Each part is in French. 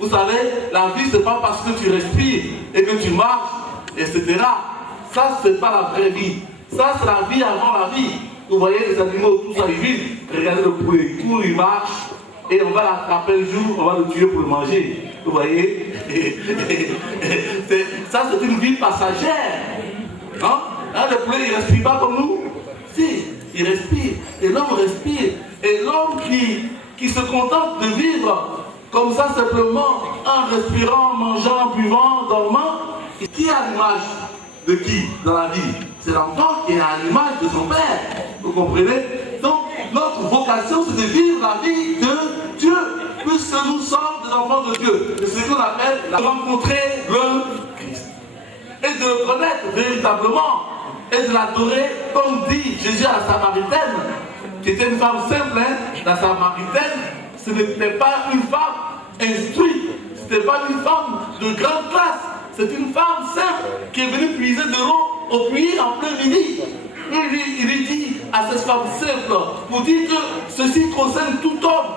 Vous savez, la vie, ce n'est pas parce que tu respires et que tu marches, etc. Ça, ce n'est pas la vraie vie. Ça, c'est la vie avant la vie. Vous voyez les animaux, tout ça, ils vivent. Regardez le poulet, il court, il marche, et on va l'attraper un jour, on va le tuer pour le manger. Vous voyez? Ça, c'est une vie passagère. Hein? Le poulet, il ne respire pas comme nous. Si, il respire. Et l'homme respire. Et l'homme qui se contente de vivre comme ça simplement, en respirant, en mangeant, en buvant, en dormant, qui a l'image de qui dans la vie? C'est l'enfant qui est à l'image de son père. Vous comprenez? Donc, notre vocation, c'est de vivre la vie de Dieu, puisque nous sommes des enfants de Dieu. C'est ce qu'on appelle la rencontrer le Christ. Et de le connaître véritablement, et de l'adorer, comme dit Jésus à la Samaritaine, qui était une femme simple, hein, la Samaritaine. Ce n'était pas une femme instruite, ce n'était pas une femme de grande classe, c'est une femme simple qui est venue puiser de l'eau au puits en plein midi. Il lui dit à cette femme simple, pour dire que ceci concerne tout homme.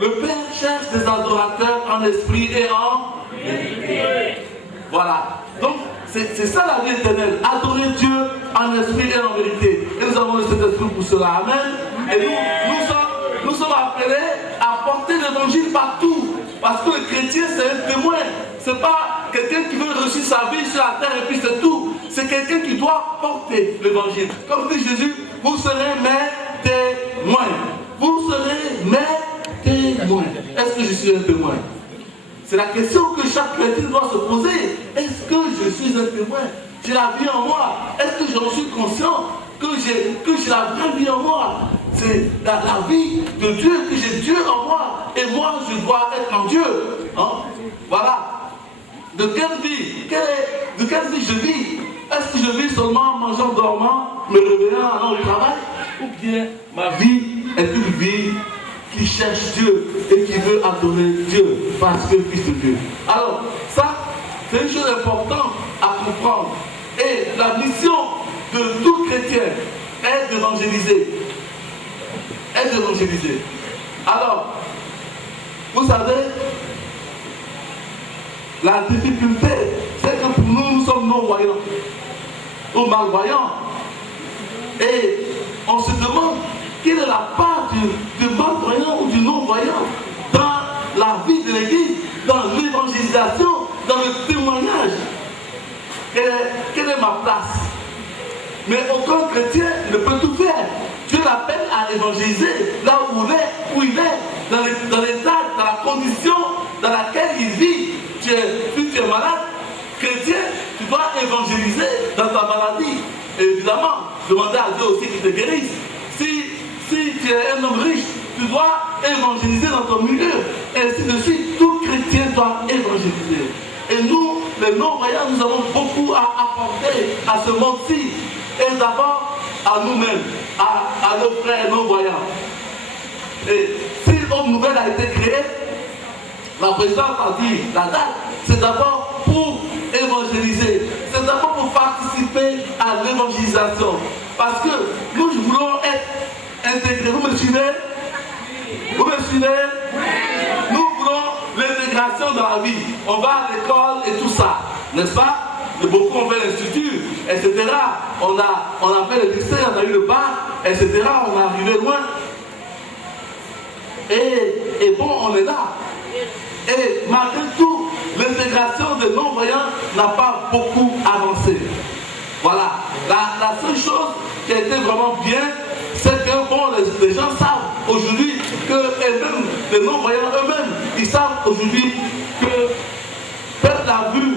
Le Père cherche des adorateurs en esprit et en vérité. Voilà. Donc, c'est ça la vie éternelle. Adorer Dieu en esprit et en vérité. Et nous avons le Saint-Esprit pour cela. Amen. Et nous sommes appelés à porter l'évangile partout. Parce que le chrétien, c'est un témoin. Ce n'est pas quelqu'un qui veut réussir sa vie sur la terre et puis c'est tout. C'est quelqu'un qui doit porter l'évangile. Comme dit Jésus, vous serez mes témoins. Vous serez mes témoins. Est-ce que je suis un témoin? C'est la question que chaque chrétien doit se poser. Est-ce que je suis un témoin? J'ai la vie en moi. Est-ce que j'en suis conscient que j'ai la vraie vie en moi? C'est la vie de Dieu, que j'ai Dieu en moi. Et moi, je dois être en Dieu. Hein? Voilà. De quelle vie? De quelle vie je vis? Est-ce que je vis seulement en mangeant, dormant, me réveillant, allant au travail? Ou bien ma vie est une vie qui cherche Dieu et qui veut adorer Dieu parce que Fils de Dieu? Alors, ça, c'est une chose importante à comprendre. Et la mission de tout chrétien est d'évangéliser. Alors, vous savez, la difficulté, c'est que pour nous, nous sommes non-voyants ou malvoyants. Et on se demande quelle est la part du malvoyant ou du non-voyant dans la vie de l'Église, dans l'évangélisation, dans le témoignage. Quelle est ma place? Mais aucun chrétien ne peut tout faire. Dieu l'appelle à évangéliser là où il est, dans l'état, dans la condition dans laquelle il vit. Si tu es malade, chrétien, tu dois évangéliser dans ta maladie. Et évidemment, demander à Dieu aussi qu'il te guérisse. Si tu es un homme riche, tu dois évangéliser dans ton milieu. Et ainsi de suite, tout chrétien doit évangéliser. Et nous, les non-voyants, nous avons beaucoup à apporter à ce monde-ci. Et d'abord, à nous-mêmes, à nos frères non-voyants. Et si l'homme nouvelle a été créée, la présidente a dit la date, c'est d'abord pour évangéliser. C'est d'abord pour participer à l'évangélisation. Parce que nous voulons être intégrés. Vous me suivez? Vous me suivez? Nous voulons l'intégration dans la vie. On va à l'école et tout ça, n'est-ce pas? Beaucoup ont fait l'institut, etc. On a fait le lycée, on a eu le bac, etc. On est arrivé loin. Et bon, on est là. Et malgré tout, l'intégration des non-voyants n'a pas beaucoup avancé. Voilà. La seule chose qui a été vraiment bien, c'est que bon, les gens savent aujourd'hui que eux-mêmes, les non-voyants eux-mêmes, ils savent aujourd'hui que perdre la vue,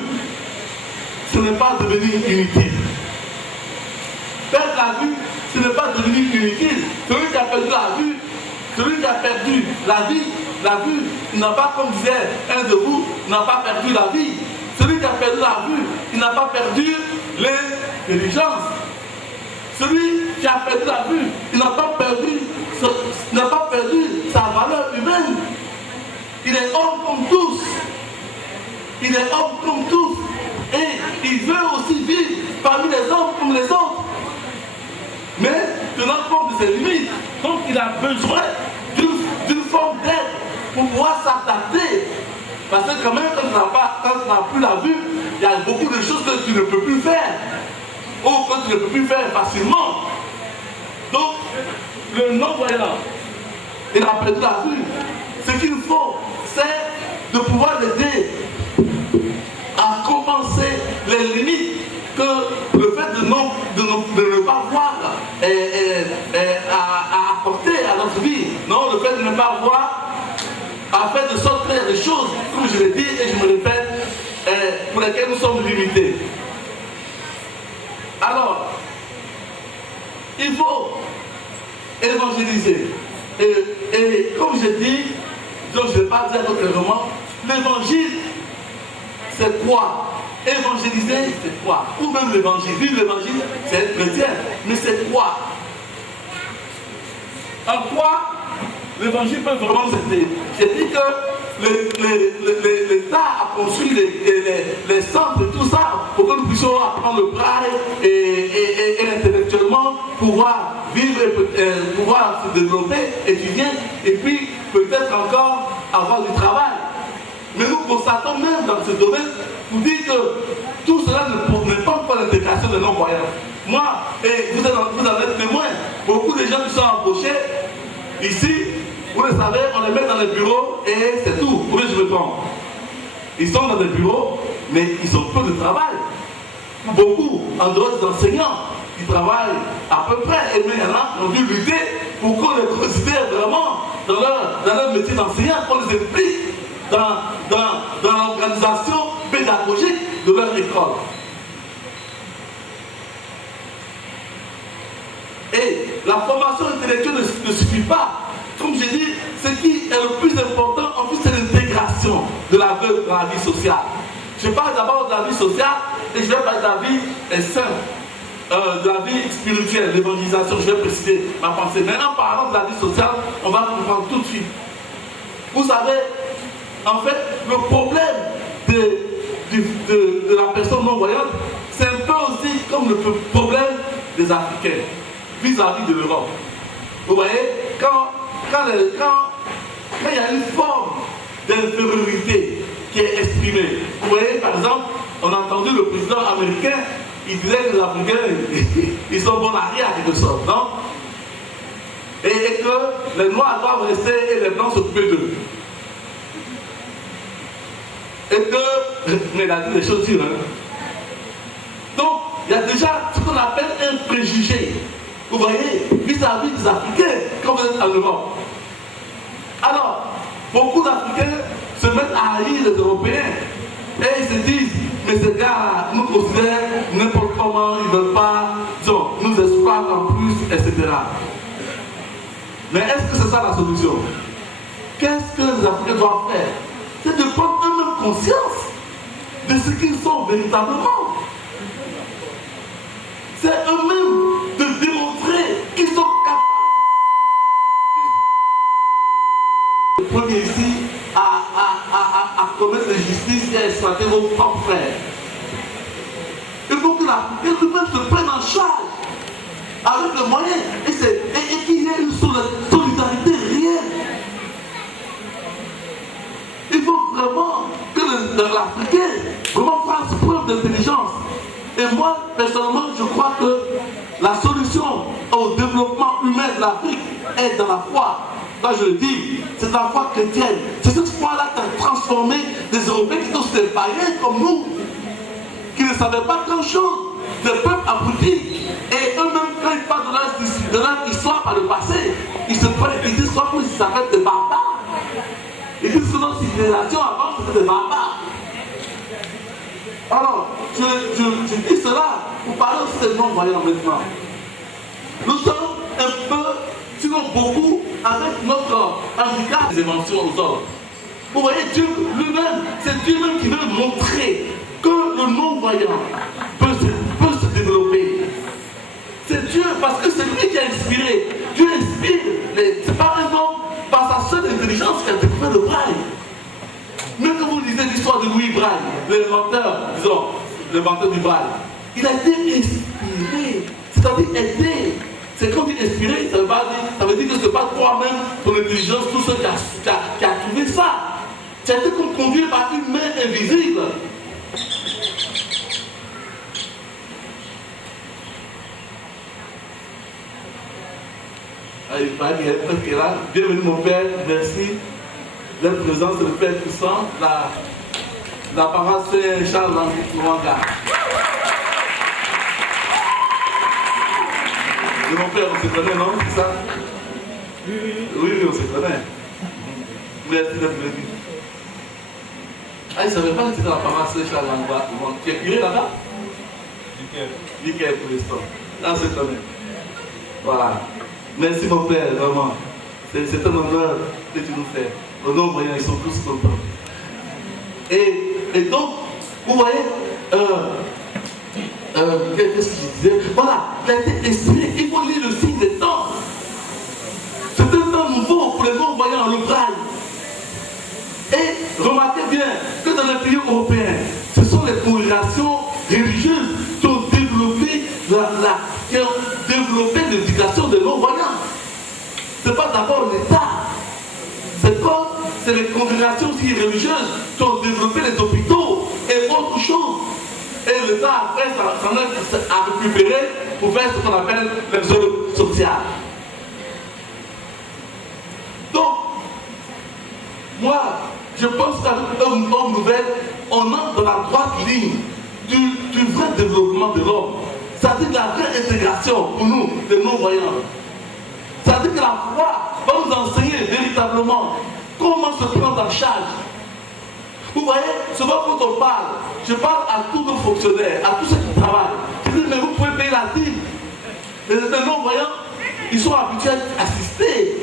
ce n'est pas devenir inutile. Perdre la vue, ce n'est pas devenir inutile. Celui qui a perdu la vue, celui qui a perdu la vue, il n'a pas, comme disait un de vous, n'a pas perdu la vie. Celui qui a perdu la vue, il n'a pas perdu l'intelligence. Celui qui a perdu la vue, il n'a pas perdu sa valeur humaine. Il est homme comme tous. Il est homme comme tous. Et il veut aussi vivre parmi les hommes comme les autres. Mais tenant compte de ses limites, donc il a besoin d'une forme d'aide pour pouvoir s'adapter Parce que quand même, quand tu n'as plus la vue, il y a beaucoup de choses que tu ne peux plus faire. Ou que tu ne peux plus faire facilement. Donc, le non-voyant, il a perdu la vue. Ce qu'il faut, c'est de pouvoir l'aider à compenser les limites que le fait de ne pas voir a apporté à notre vie. Non, le fait de ne pas voir a fait de sorte qu'il y a des choses, comme je l'ai dit et je me répète, pour lesquelles nous sommes limités. Alors, il faut évangéliser. Et comme je dis, donc je ne vais pas dire autrement, l'évangile, c'est quoi? Évangéliser, c'est quoi? Ou même l'évangile. Vivre l'évangile, c'est être chrétien. Mais c'est quoi? En quoi l'évangile peut vraiment s'aider? J'ai dit que l'État a construit les centres et tout ça pour que nous puissions apprendre le braille et intellectuellement pouvoir vivre et pouvoir se développer, étudier et puis peut-être encore avoir du travail. Mais nous constatons même dans ce domaine, nous dit que tout cela ne porte pas l'intégration des non-voyants. Moi, et vous en êtes témoin, beaucoup de gens qui sont embauchés ici, vous le savez, on les met dans les bureaux et c'est tout. Oui, je me trompe. Ils sont dans les bureaux, mais ils ont peu de travail. Beaucoup, en dehors des enseignants, qui travaillent à peu près. Et maintenant, on dû lutter pour qu'on les considère vraiment dans leur métier d'enseignant, qu'on les implique dans l'organisation pédagogique de leur école. Et la formation intellectuelle ne suffit pas. Comme j'ai dit, ce qui est le plus important, en plus, c'est l'intégration de l'aveugle dans la vie sociale. Je parle d'abord de la vie sociale et je vais parler de la vie sainte, de la vie spirituelle, l'évangélisation. Je vais préciser ma pensée. Mais en parlant de la vie sociale, on va comprendre tout de suite. Vous savez, en fait, le problème de la personne non-voyante, c'est un peu aussi comme le problème des Africains vis-à-vis de l'Europe. Vous voyez, quand il y a une forme d'infériorité qui est exprimée. Vous voyez, par exemple, on a entendu le président américain, il disait que les Africains, ils sont bons à rien, en quelque sorte, non? Et que les Noirs doivent rester et les Blancs s'occuper d'eux. Et que, mais il a dit des choses dures, hein? Donc, il y a déjà ce qu'on appelle un préjugé. Vous voyez, vis-à-vis des Africains, quand vous êtes en Europe. Alors, beaucoup d'Africains se mettent à haïr les Européens. Et ils se disent, mais ces gars nous considèrent n'importe comment, ils ne veulent pas, disons, nous exploitent en plus, etc. Mais est-ce que c'est ça la solution? Qu'est-ce que les Africains doivent faire? C'est de prendre eux-mêmes conscience de ce qu'ils sont véritablement. C'est eux-mêmes de démontrer qu'ils sont capables. Le premier ici à commettre l'injustice et à exploiter vos propres frères. Il faut que l'Africain lui-même se prenne en charge avec les moyens et qu'il y ait une solidarité réelle. Il faut vraiment que l'Africain vraiment fasse preuve d'intelligence. Et moi, personnellement, je crois que la solution au développement humain de l'Afrique est dans la foi. Quand je le dis, c'est la foi chrétienne. C'est cette foi-là qui a transformé des Européens qui sont des païens comme nous, qui ne savaient pas grand-chose, des peuples abrutis. Et eux-mêmes, quand ils parlent de leur histoire par le passé, ils disent soit qu'ils s'appellent des barbares. Ils disent que notre civilisation avant, c'était des barbares. Alors, je dis cela pour parler aussi des non-voyants maintenant. Nous sommes un peu, sinon beaucoup, avec notre handicap des émotions aux autres. Vous voyez, Dieu lui-même, c'est Dieu même qui veut montrer que le non-voyant peut se développer. C'est Dieu, parce que c'est lui qui a inspiré. Dieu inspire. C'est pas un homme, par sa seule intelligence, qui a découvert le braille. Même quand vous lisez l'histoire de Louis Braille, l'inventeur, disons, l'inventeur du braille, il a été inspiré, c'est-à-dire aidé. C'est quand il est inspiré, ça veut dire que ce n'est pas toi-même, ton intelligence, tout ce qui a trouvé ça. Tu as été conduit par une main invisible. Il paraît qu'il y a presque là. Bienvenue mon Père, merci d'être présent, c'est le Père Puissant, la paroisse Saint-Charles Rwanda. Et mon Père, on se connaît, non? C'est ça? Oui, on se connaît. Merci d'être venu. Ah, il ne savait pas que c'était la paroisse Saint-Charles Rwanda. Tu es curé là-bas? Nickel pour l'instant. Là, on se connaît. Voilà. Merci mon Père, vraiment. C'est un honneur que tu nous fais. Au nom voyant, ils sont tous contents. Et donc, vous voyez, qu'est-ce que je disais? Voilà, il a été inspiré. Il faut lire le signe des temps. C'est un temps nouveau pour les non-voyants, le braille. Et remarquez bien que dans les pays européens, ce sont les congrégations religieuses qui ont développé l'éducation des non-voyants. Ce n'est pas d'abord l'État. C'est les congrégations aussi religieuses qui ont développé les hôpitaux et autre chose. Et l'État après s'en a récupéré pour faire ce qu'on appelle l'exode social. Donc, moi, je pense qu'avec une bonne nouvelle, on entre dans la droite ligne du vrai développement de l'homme. C'est-à-dire la vraie intégration pour nous, les non-voyants. C'est-à-dire que la foi va nous enseigner véritablement comment se prendre en charge. Vous voyez, souvent quand on parle, je parle à tous nos fonctionnaires, à tous ceux qui travaillent. Je dis, mais vous pouvez payer la dîme. Les non-voyants, ils sont habitués à assister.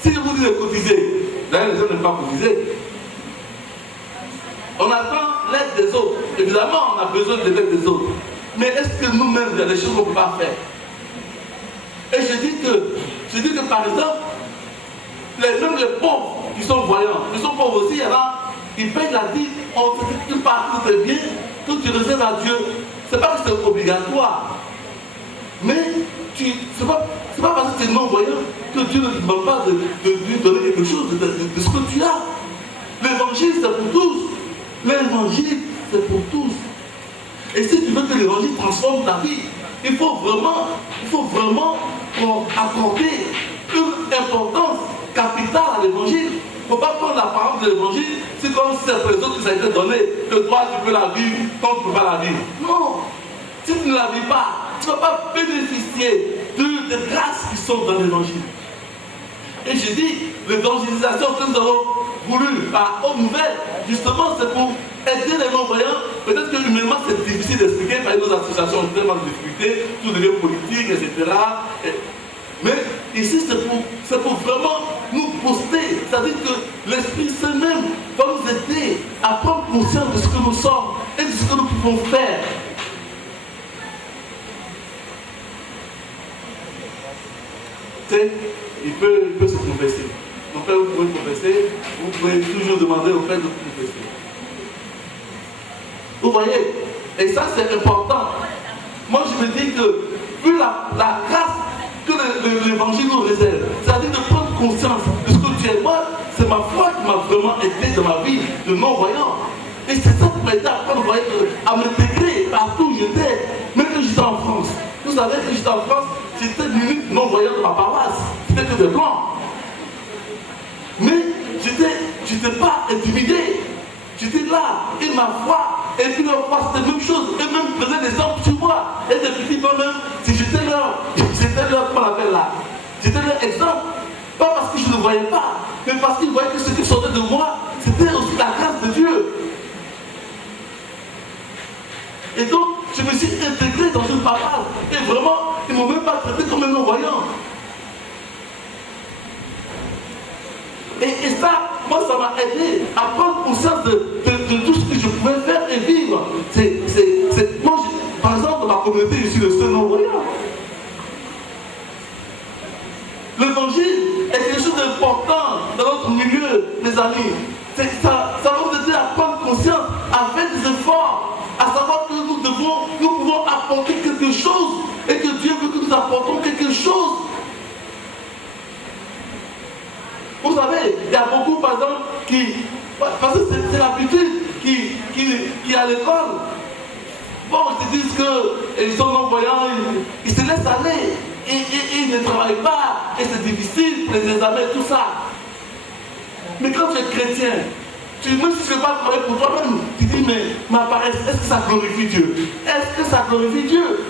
Si je vous dis de cotiser, d'ailleurs les gens n'aiment pas cotiser. On attend l'aide des autres. Évidemment, on a besoin de l'aide des autres. Mais est-ce que nous-mêmes, il y a des choses qu'on ne peut pas faire? Et je dis que par exemple, même les pauvres qui sont voyants, qui sont pauvres aussi, ils payent la dîme, une partie de tes biens que tu réserves à Dieu. Ce n'est pas que c'est obligatoire. Mais c'est pas parce que tu es non-voyant que Dieu ne te demande pas de lui donner quelque chose de ce que tu as. L'évangile, c'est pour tous. L'évangile, c'est pour tous. Et si tu veux que l'évangile transforme ta vie, il faut vraiment accorder une importance capitale à l'évangile. Il ne faut pas prendre la parole de l'évangile, c'est comme si c'est pour les autres que ça a été donné, que toi tu peux la vivre, toi tu ne peux pas la vivre. Non, si tu ne la vis pas, tu ne vas pas bénéficier des grâces qui sont dans l'évangile. Et j'ai dit, l'évangélisation que nous avons voulu par Homme Nouvelle, justement, c'est pour aider les non-voyants. Peut-être que humainement, c'est difficile d'expliquer, parce que nos associations ont tellement de difficultés, tout devient politique, etc. Mais ici, c'est pour vraiment nous poster. C'est-à-dire que l'Esprit Saint même va nous aider à prendre conscience de ce que nous sommes et de ce que nous pouvons faire. Tu sais, il peut se confesser. Mon père, vous pouvez confesser, vous pouvez toujours demander au père de vous confesser. Vous voyez, et ça c'est important. Moi je me dis que, vu la grâce que l'évangile nous réserve, c'est-à-dire de prendre conscience de ce que tu es. Moi, c'est ma foi qui m'a vraiment aidé dans ma vie de non-voyant. Et c'est ça qui m'a aidé à m'intégrer partout où j'étais, même quand j'étais en France. Vous savez que j'étais en France, j'étais l'unique non-voyant de ma paroisse. C'était que des blancs. Mais je n'étais pas intimidé. J'étais là, et ma foi, et puis leur foi, c'était la même chose. Et même prenaient des exemples sur moi. Et des petits blancs même, si j'étais leur, comment on appelle là, j'étais leur exemple. Pas parce que je ne voyais pas, mais parce qu'ils voyaient que ce qui sortait de moi, c'était aussi la grâce de Dieu. Et donc, je me suis intégré dans une paroisse. Et vraiment, ils ne m'ont même pas traité comme un non-voyant. Et ça, moi, ça m'a aidé à prendre conscience de tout ce que je pouvais faire et vivre. Moi, par exemple, dans ma communauté, je suis le seul non-voyant. L'évangile est quelque chose d'important dans notre milieu, mes amis. Ça va nous aider à prendre conscience, à faire des efforts, à savoir que nous pouvons apporter quelque chose et que Dieu veut que nous apportons quelque chose. Vous savez, savez, il y a beaucoup, par exemple, parce que c'est l'habitude qui à l'école. Bon, ils se disent qu'ils sont non-voyants, ils se laissent aller, et ils ne travaillent pas, et c'est difficile, les examens, tout ça. Mais quand tu es chrétien, même si tu ne veux pas travailler pour toi-même, tu dis, mais ma paresse, est-ce que ça glorifie Dieu? Est-ce que ça glorifie Dieu?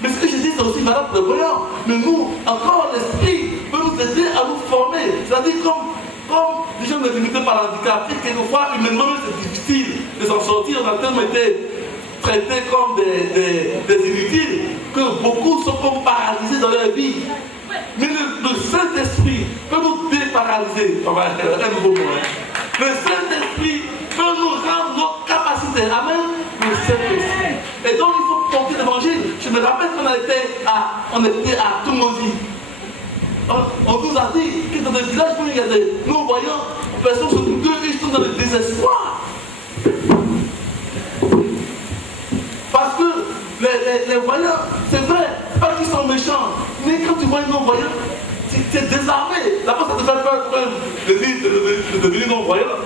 Mais ce que je dis, c'est aussi valable pour les voyants. Mais nous, encore l'esprit peut nous aider à nous former. C'est-à-dire comme les gens sont limités par l'handicap, et quelquefois, humainement, c'est difficile de s'en sortir. On a tellement été traités comme des inutiles que beaucoup sont comme paralysés dans leur vie. Mais le Saint-Esprit peut nous déparalyser. Un nouveau mot. Le Saint-Esprit peut nous rendre nos capacités. Amen. Le Saint-Esprit. Et donc il faut porter l'évangile. Je me rappelle qu'on était à Toumosi. On nous a dit que dans des villages où il y a des non-voyants, personnes sont d'eux, ils sont dans le désespoir. Parce que les voyants, c'est vrai, c'est pas qu'ils sont méchants, mais quand tu vois un non-voyant, tu es désarmé. D'abord, ça te fait peur de devenir non-voyant.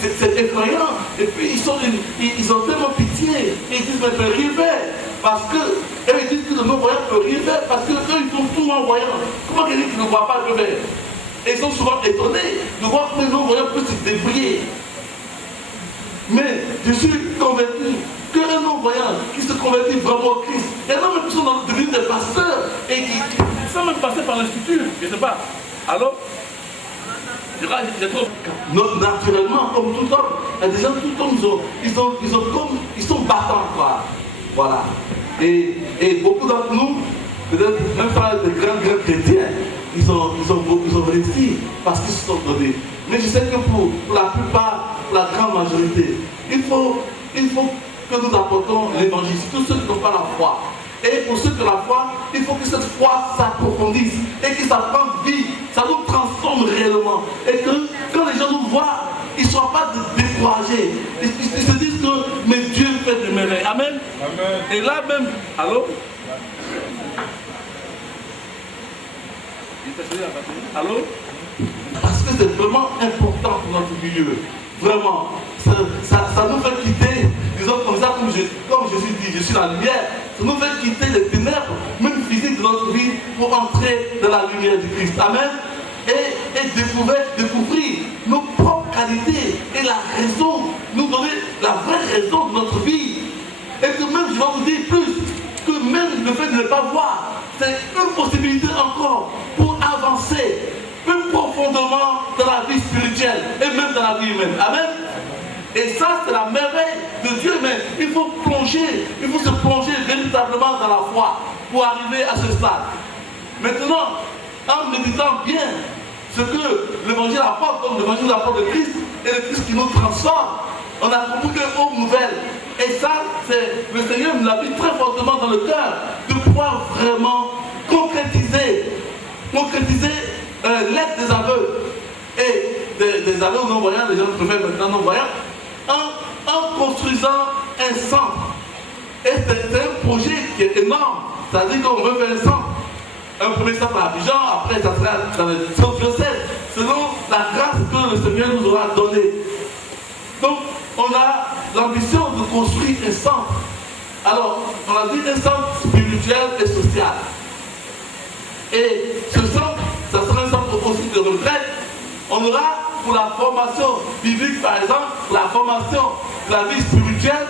C'est effrayant. Et puis, ils ont tellement pitié. Et ils disent, mais je ne peux rien faire. Parce que, eux, ils disent que le non-voyant ne peut rien faire. Parce qu'eux, ils font tout en voyant. Comment quelqu'un qui ne voit pas peut faire? Et ils sont souvent étonnés de voir que le non-voyant peut se débrouiller. Mais je suis convaincu qu'un non-voyant qui se convertit vraiment au Christ, il y en a même qui sont devenus des pasteurs et qui sont même passés par l'institut, je ne sais pas. Alors, naturellement, comme tout homme, il y a des gens, tout homme, ils sont battants, quoi. Voilà. Et beaucoup d'entre nous, peut-être même par des grands chrétiens, ils ont réussi parce qu'ils se sont donnés. Mais je sais que pour la plupart, pour la grande majorité, il faut que nous apportons l'évangile, tous ceux qui n'ont pas la foi. Et pour ceux qui ont la foi, il faut que cette foi s'approfondisse et que ça prenne vie, ça nous transforme réellement. Et que quand les gens nous voient, ils ne soient pas découragés. Ils se disent que mais Dieu fait des merveilles. Amen. Amen. Et là même, allô? Allô? Parce que c'est vraiment important pour notre milieu. Vraiment. Ça nous fait quitter, disons comme ça, comme Jésus dit, je suis la lumière. Ça nous fait quitter les ténèbres, même physiques de notre vie, pour entrer dans la lumière du Christ. Amen. Et découvrir nos propres qualités et la raison, nous donner la vraie raison de notre vie. Et que même, je vais vous dire plus, que même le fait de ne pas voir, c'est une possibilité encore pour avancer plus profondément dans la vie spirituelle et même dans la vie humaine. Amen. Et ça, c'est la merveille de Dieu, mais il faut se plonger véritablement dans la foi pour arriver à ce stade. Maintenant, en méditant bien ce que l'évangile apporte, comme l'évangile apporte le Christ, et le Christ qui nous transforme, on a compris une autre nouvelle. Et ça, c'est le Seigneur nous l'a mis très fortement dans le cœur, de pouvoir vraiment concrétiser l'aide des aveugles et des aveugles non-voyants, les gens préfèrent maintenant non-voyants, en construisant un centre. Et c'est un projet qui est énorme. C'est-à-dire qu'on veut faire un centre. Un premier centre à Abidjan, après ça sera dans les centres diocèses, selon la grâce que le Seigneur nous aura donnée. Donc, on a l'ambition de construire un centre. Alors, on a dit un centre spirituel et social. Et ce centre, ça sera un centre aussi de retraite. On aura pour la formation biblique, par exemple, la formation de la vie spirituelle.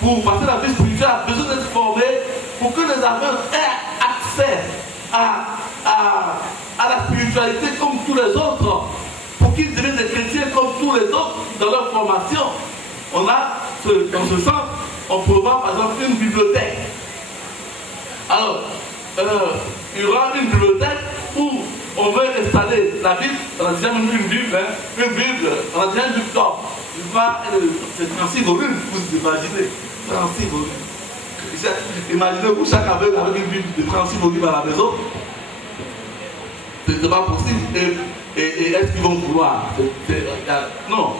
Pour passer la vie spirituelle, a besoin d'être formé pour que les aveugles aient accès à la spiritualité comme tous les autres, pour qu'ils deviennent des chrétiens comme tous les autres dans leur formation. On a, dans ce sens, on peut voir par exemple une bibliothèque. Alors, il y aura une bibliothèque où on veut installer la Bible. On a déjà une Bible, on a déjà une Bible d'or. C'est 36 volumes, vous imaginez. 36 volumes. Imaginez-vous chaque aveugle avec une Bible de 36 volumes à la maison. C'est pas possible. Et est-ce qu'ils vont vouloir? Non.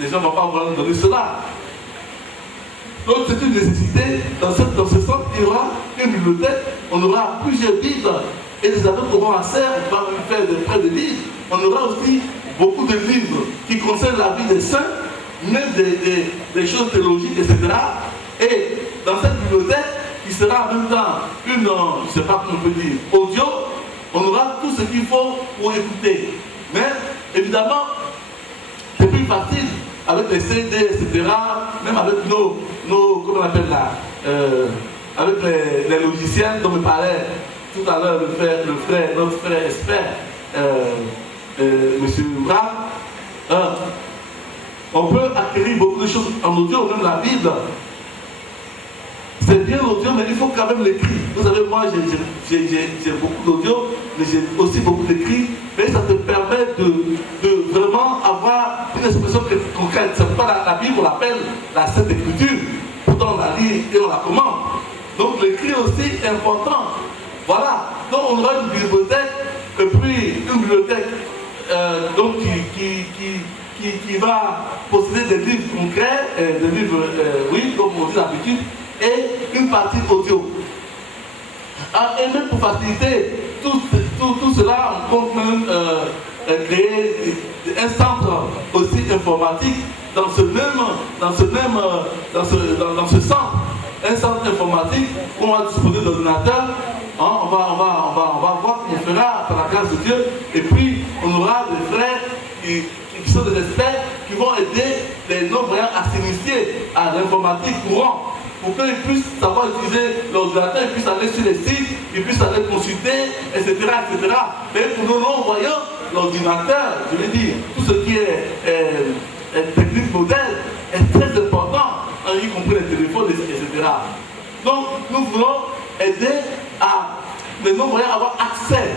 Les gens ne vont pas vouloir nous donner cela. Donc c'est une nécessité. Dans ce centre, il y aura une bibliothèque, on aura plusieurs Bibles. et les aveugles auront accès, on va même faire près de livres. On aura aussi beaucoup de livres qui concernent la vie des saints, même des choses théologiques, etc. Et dans cette bibliothèque, qui sera en même temps une, je ne sais pas comment on peut dire, audio, on aura tout ce qu'il faut pour écouter. Mais évidemment, c'est plus facile avec les CD, etc., même avec nos comment on appelle là, avec les logiciels dont me parlait tout à l'heure notre frère expert, M. Bram. On peut acquérir beaucoup de choses en audio, même la Bible. C'est bien l'audio, mais il faut quand même l'écrit. Vous savez, moi, j'ai beaucoup d'audio, mais j'ai aussi beaucoup d'écrit. Mais ça te permet de vraiment avoir une expression concrète. C'est pas la Bible, on l'appelle la Sainte Écriture. Pourtant, on la lit et on la commande. Donc, l'écrit aussi est important. Voilà. Donc, on aura une bibliothèque, et puis une bibliothèque donc, qui va posséder des livres concrets, des livres, oui, comme on dit d'habitude, et une partie audio. Et même pour faciliter tout cela, on compte même créer un centre aussi informatique dans ce centre. Un centre informatique où on va disposer d'ordinateurs. On va voir qu'on fera par la grâce de Dieu. Et puis on aura des frères qui sont des experts qui vont aider les non-voyants à s'initier à l'informatique courante, pour qu'ils puissent savoir utiliser l'ordinateur, ils puissent aller sur les sites, ils puissent aller consulter, etc. etc. Mais pour nos non-voyants, l'ordinateur, je veux dire, tout ce qui est technique modèle est très important, y compris les téléphones, etc. Donc, nous voulons aider les non-voyants à avoir accès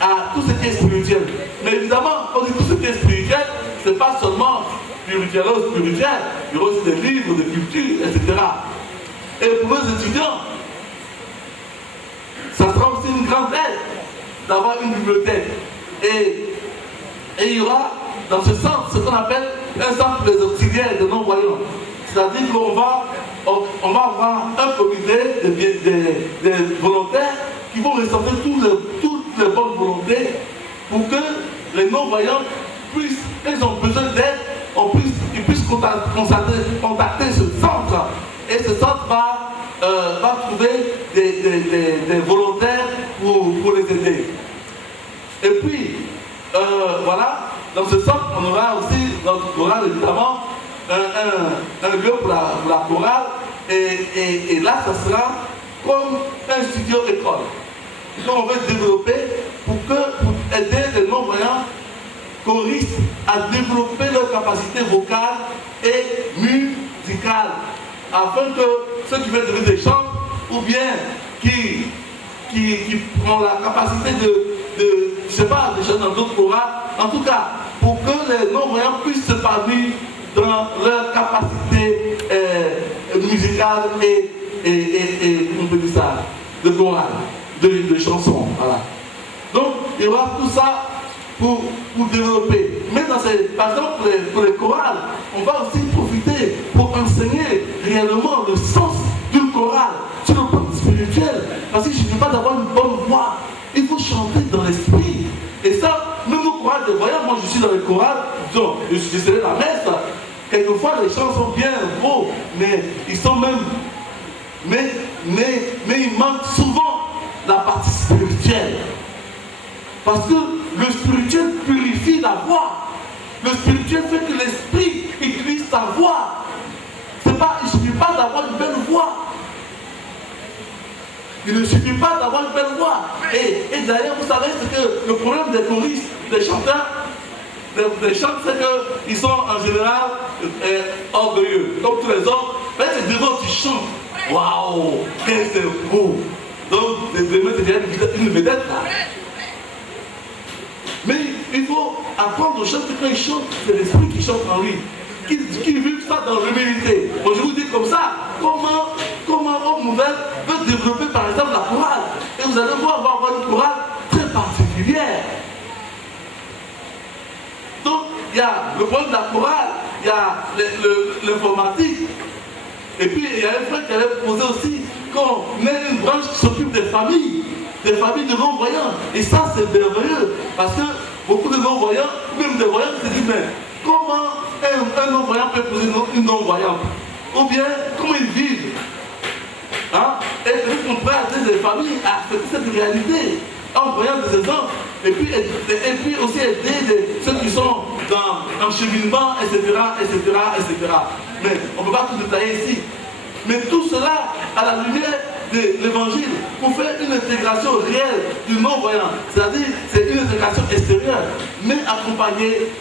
à tout ce qui est spirituel. Mais évidemment, quand on dit tout ce qui est spirituel, ce n'est pas seulement spirituel, il y aura aussi des livres de culture, etc. Et pour nos étudiants, ça sera aussi une grande aide d'avoir une bibliothèque. Et il y aura dans ce centre ce qu'on appelle un centre pour les auxiliaires de non-voyants. C'est-à-dire qu'on va avoir un comité de volontaires qui vont ressortir toutes les bonnes volontés pour que les non-voyants puissent, ils ont besoin d'aide, ils puissent contacter ce centre. Et ce centre va trouver des volontaires pour les aider. Et puis, voilà, dans ce centre, on aura aussi notre chorale, évidemment, un lieu pour la chorale. Et là, ça sera comme un studio-école. On veut développer pour aider les non-voyants choristes à développer leur capacité vocale et musicale, afin que ceux qui veulent devenir des chants, ou bien qui ont la capacité je ne sais pas, de chanter dans d'autres chorales, en tout cas, pour que les non-voyants puissent se parler dans leur capacité musicale et on peut dire ça, de chorale, de chansons. Voilà. Donc, il y aura tout ça pour développer. Mais par exemple, pour les chorales, on va aussi profiter pour enseigner réellement le sens d'une chorale sur le plan spirituel. Parce qu'il ne suffit pas d'avoir une bonne voix, il faut chanter dans l'esprit. Et ça, même nos chorales de voyants, moi je suis dans les chorales, je serai la messe. Quelquefois les chants sont bien beaux, mais ils sont même. Mais il manque souvent la partie spirituelle. Parce que le spirituel purifie la voix. Le spirituel fait que l'esprit utilise sa voix. Il ne suffit pas d'avoir une belle voix. Il ne suffit pas d'avoir une belle voix. Et d'ailleurs, vous savez, c'est que le problème des choristes, des chanteurs, des chants, c'est qu'ils sont en général orgueilleux, comme tous les autres. Mais c'est devant qui chantent. Waouh, qu'est-ce que c'est beau. Donc, c'est une vedette là. Mais il faut apprendre aux chants que quand ils chantent, c'est l'esprit qui chante en lui. Qui vivent ça dans l'humilité. Bon, je vous dis comme ça, comment Homme Nouvelle peut développer par exemple la chorale. Et vous allez voir, on va avoir une chorale très particulière. Donc, il y a le problème de la chorale, il y a l'informatique. Et puis, il y a un frère qui avait proposé aussi qu'on ait une branche qui s'occupe des familles. des familles de non-voyants. Et ça, c'est merveilleux. Parce que beaucoup de non-voyants, même des voyants, se disent, mais comment un non-voyant peut épouser une non-voyante? Ou bien, comment ils vivent? Hein? Et peut-être qu'on pourrait aider les familles à accepter cette réalité en voyant des exemples. Et puis aussi aider ceux qui sont dans le cheminement, etc., etc., etc. Mais on ne peut pas tout détailler ici. Mais tout cela à la lumière de l'évangile pour faire une intégration réelle du non-voyant. C'est-à-dire, c'est une intégration extérieure, mais accompagnée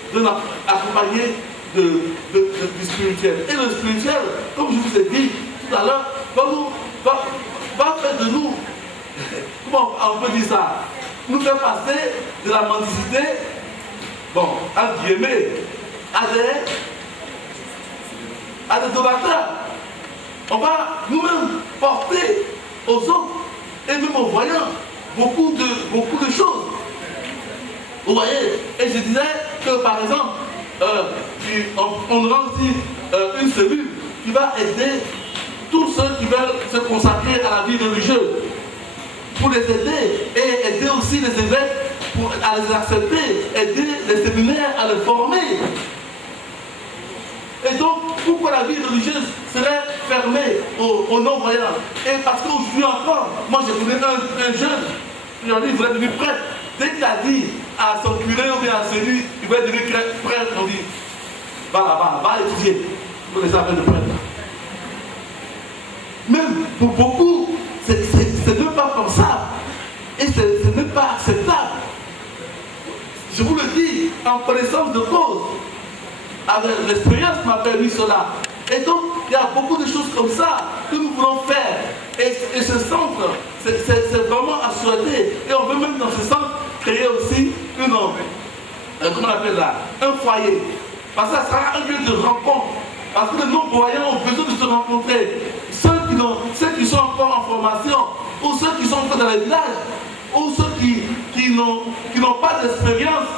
du spirituel. Et le spirituel, comme je vous ai dit tout à l'heure, va faire de nous, comment on peut dire ça, nous faire passer de la mendicité, bon, entre guillemets, à des donateurs. On va nous-mêmes porter aux autres et même aux voyants beaucoup de choses. Vous voyez? Et je disais que par exemple, on aura aussi une cellule qui va aider tous ceux qui veulent se consacrer à la vie religieuse, pour les aider et aider aussi les évêques à les accepter, aider les séminaires à les former. Et donc, pourquoi la vie religieuse serait fermée aux non-voyants? Et parce qu'aujourd'hui encore, moi je connais un jeune, il voulait devenir prêtre. Dès qu'il a dit à son curé ou bien à celui qui veut devenir prêtre, on dit, va là-bas, va étudier pour les affaires de prêtre. Même pour beaucoup, c'est même pas comme ça. Et c'est même pas acceptable. Je vous le dis en connaissance de cause. Avec l'expérience m'a permis cela. Et donc, il y a beaucoup de choses comme ça que nous voulons faire. Et ce centre, c'est vraiment à souhaiter. Et on veut même dans ce centre créer aussi comment on appelle là, un foyer. Parce que ça sera un lieu de rencontre. Parce que les non-voyants ont besoin de se rencontrer. Ceux qui sont encore en formation, ou ceux qui sont encore dans les villages, ou ceux qui n'ont pas d'expérience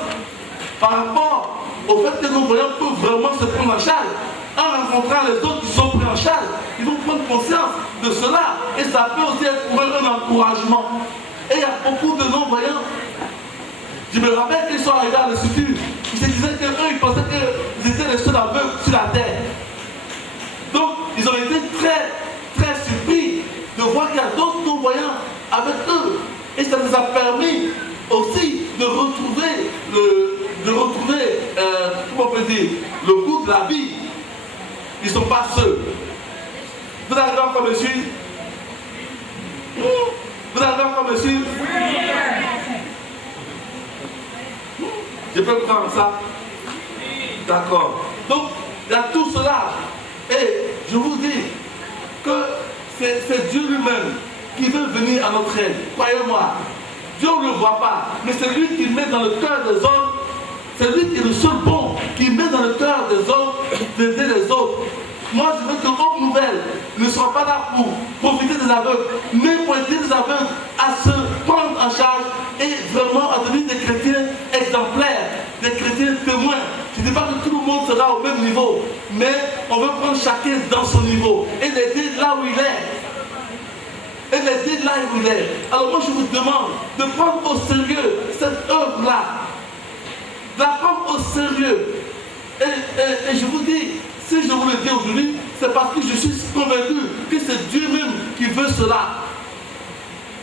par rapport au fait que nos voyants peuvent vraiment se prendre en charge. En rencontrant les autres qui sont pris en charge, ils vont prendre conscience de cela. Et ça peut aussi être pour eux un encouragement. Et il y a beaucoup de non-voyants. Je me rappelle qu'ils sont arrivés à l'Institut. Ils se disaient qu'eux, ils pensaient qu'ils étaient les seuls aveugles sur la terre. Donc, ils ont été très, très surpris de voir qu'il y a d'autres non-voyants avec eux. Et ça nous a permis aussi de retrouver comment on peut dire, le goût de la vie. Ils ne sont pas seuls. Vous arrivez encore me suivre? Vous arrivez encore me suivre? Je peux prendre ça? D'accord. Donc, il y a tout cela. Et je vous dis que c'est Dieu lui-même qui veut venir à notre aide. Croyez-moi. Dieu ne le voit pas. Mais c'est lui qui met dans le cœur des hommes. C'est lui qui est le seul bon qui met dans le cœur des hommes d'aider les autres. Moi, je veux que Hope Nouvelle ne soit pas là pour profiter des aveugles, mais pour aider les aveugles à se prendre en charge et vraiment à devenir des chrétiens exemplaires, des chrétiens témoins. Je ne dis pas que tout le monde sera au même niveau, mais on veut prendre chacun dans son niveau et l'aider là où il est. Et l'aider là où il est. Alors moi, je vous demande de prendre au sérieux cette œuvre-là. De la prendre au sérieux. Et je vous dis, si je vous le dis aujourd'hui, c'est parce que je suis convaincu que c'est Dieu même qui veut cela.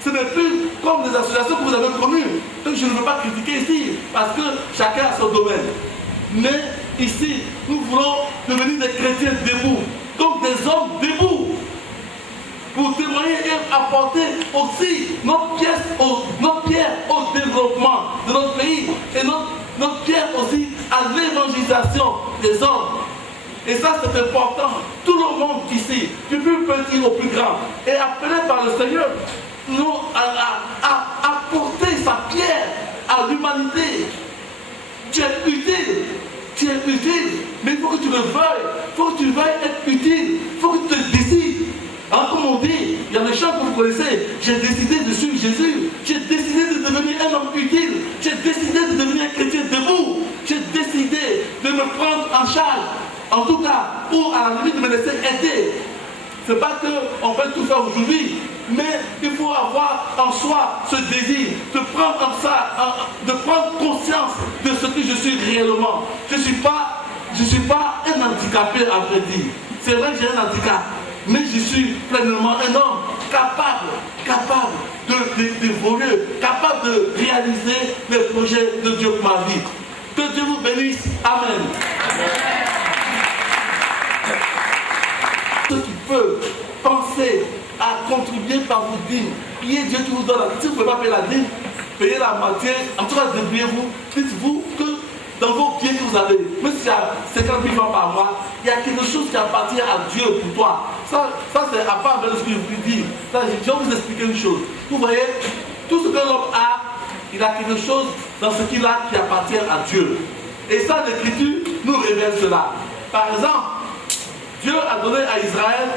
Ce n'est plus comme des associations que vous avez connues. Donc je ne veux pas critiquer ici, parce que chacun a son domaine. Mais ici, nous voulons devenir des chrétiens debout. Donc des hommes debout. Pour témoigner et apporter aussi notre pierre au développement de notre pays et notre pierre aussi à l'évangélisation des hommes. Et ça, c'est important. Tout le monde ici, du plus petit au plus grand, est appelé par le Seigneur à apporter sa pierre à l'humanité. Tu es utile, mais il faut que tu le veuilles. Il faut que tu veuilles être utile. Il faut que tu te décides. Alors, comme on dit, il y a des chants que vous connaissez. J'ai décidé de suivre Jésus. J'ai décidé de devenir un homme utile. J'ai décidé de devenir un chrétien debout. J'ai décidé de me prendre en charge. En tout cas, ou à la limite de me laisser aider. Ce n'est pas qu'on peut tout faire aujourd'hui, Mais il faut avoir en soi ce désir de prendre comme ça, de prendre conscience de ce que je suis réellement. Je ne suis pas un handicapé à vrai dire. C'est vrai que j'ai un handicap, mais je suis pleinement un homme capable d'évoluer, capable de réaliser les projets de Dieu pour ma vie. Que Dieu vous bénisse. Amen. Ceux qui peuvent penser à contribuer par vos dîmes, priez Dieu qui vous donne la dîme. Si vous ne pouvez pas payer la dîme, payez la moitié. En tout cas, débrouillez-vous. Dites-vous que dans vos biens que vous avez, même si il y a 50 000 francs par mois, il y a quelque chose qui appartient à Dieu pour toi. Ça c'est à part de ce que je vous dis. Je vais vous expliquer une chose. Vous voyez, tout ce que l'homme a, il a quelque chose dans ce qu'il a qui appartient à Dieu. Et ça, l'Écriture nous révèle cela. Par exemple, Dieu a donné à Israël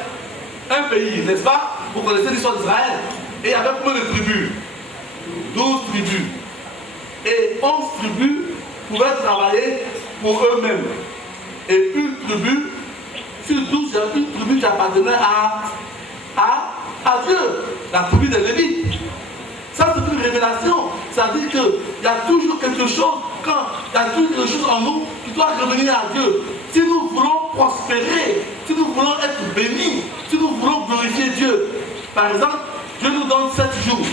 un pays, n'est-ce pas? Vous connaissez l'histoire d'Israël. Et il y avait combien de tribus? 12 tribus. Et 11 tribus pouvaient travailler pour eux-mêmes. Et une tribu, sur 12, il y avait une tribu qui appartenait à Dieu, la tribu des Lévites. Ça, c'est une révélation. Ça dit qu'il y a toujours quelque chose, il y a toujours quelque chose en nous qui doit revenir à Dieu. Si nous voulons prospérer, si nous voulons être bénis, si nous voulons glorifier Dieu, par exemple, Dieu nous donne 7 jours.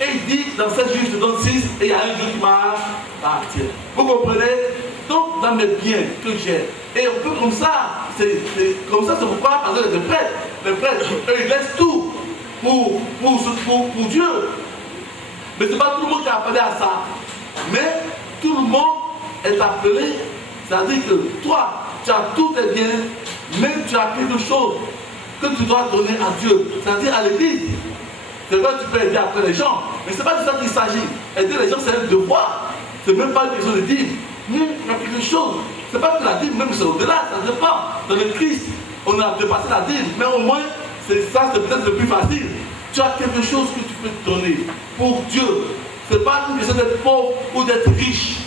Et il dit, dans 7 jours, je te donne 6, et il y a un jour qui m'appartient. Vous comprenez? Donc, dans mes biens que j'ai, et un peu comme ça, c'est pourquoi, par exemple, les prêtres, eux, ils laissent tout pour Dieu. Mais ce n'est pas tout le monde qui est appelé à ça. Mais tout le monde est appelé, c'est-à-dire que toi, tu as tous tes biens, mais tu as quelque chose que tu dois donner à Dieu, c'est-à-dire à l'église. C'est vrai que tu peux aider après les gens, mais ce n'est pas de ça qu'il s'agit. Aider les gens, c'est un devoir. Ce n'est même pas une question de dîme. Mais il y a quelque chose. Ce n'est pas que la dîme, même c'est au-delà, ça dépend. Dans le Christ, on a dépassé la dîme, mais au moins, c'est peut-être le plus facile. Tu as quelque chose que tu peux te donner pour Dieu. Ce n'est pas une question d'être pauvre ou d'être riche.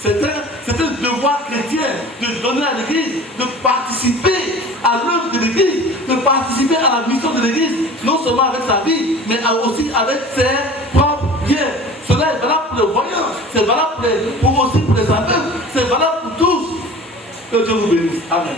C'est un devoir chrétien de donner à l'Église, de participer à l'œuvre de l'Église, de participer à la mission de l'Église, non seulement avec sa vie, mais aussi avec ses propres biens. Cela est valable pour les voyants, c'est valable aussi pour les aveugles, c'est valable pour tous. Que Dieu vous bénisse. Amen.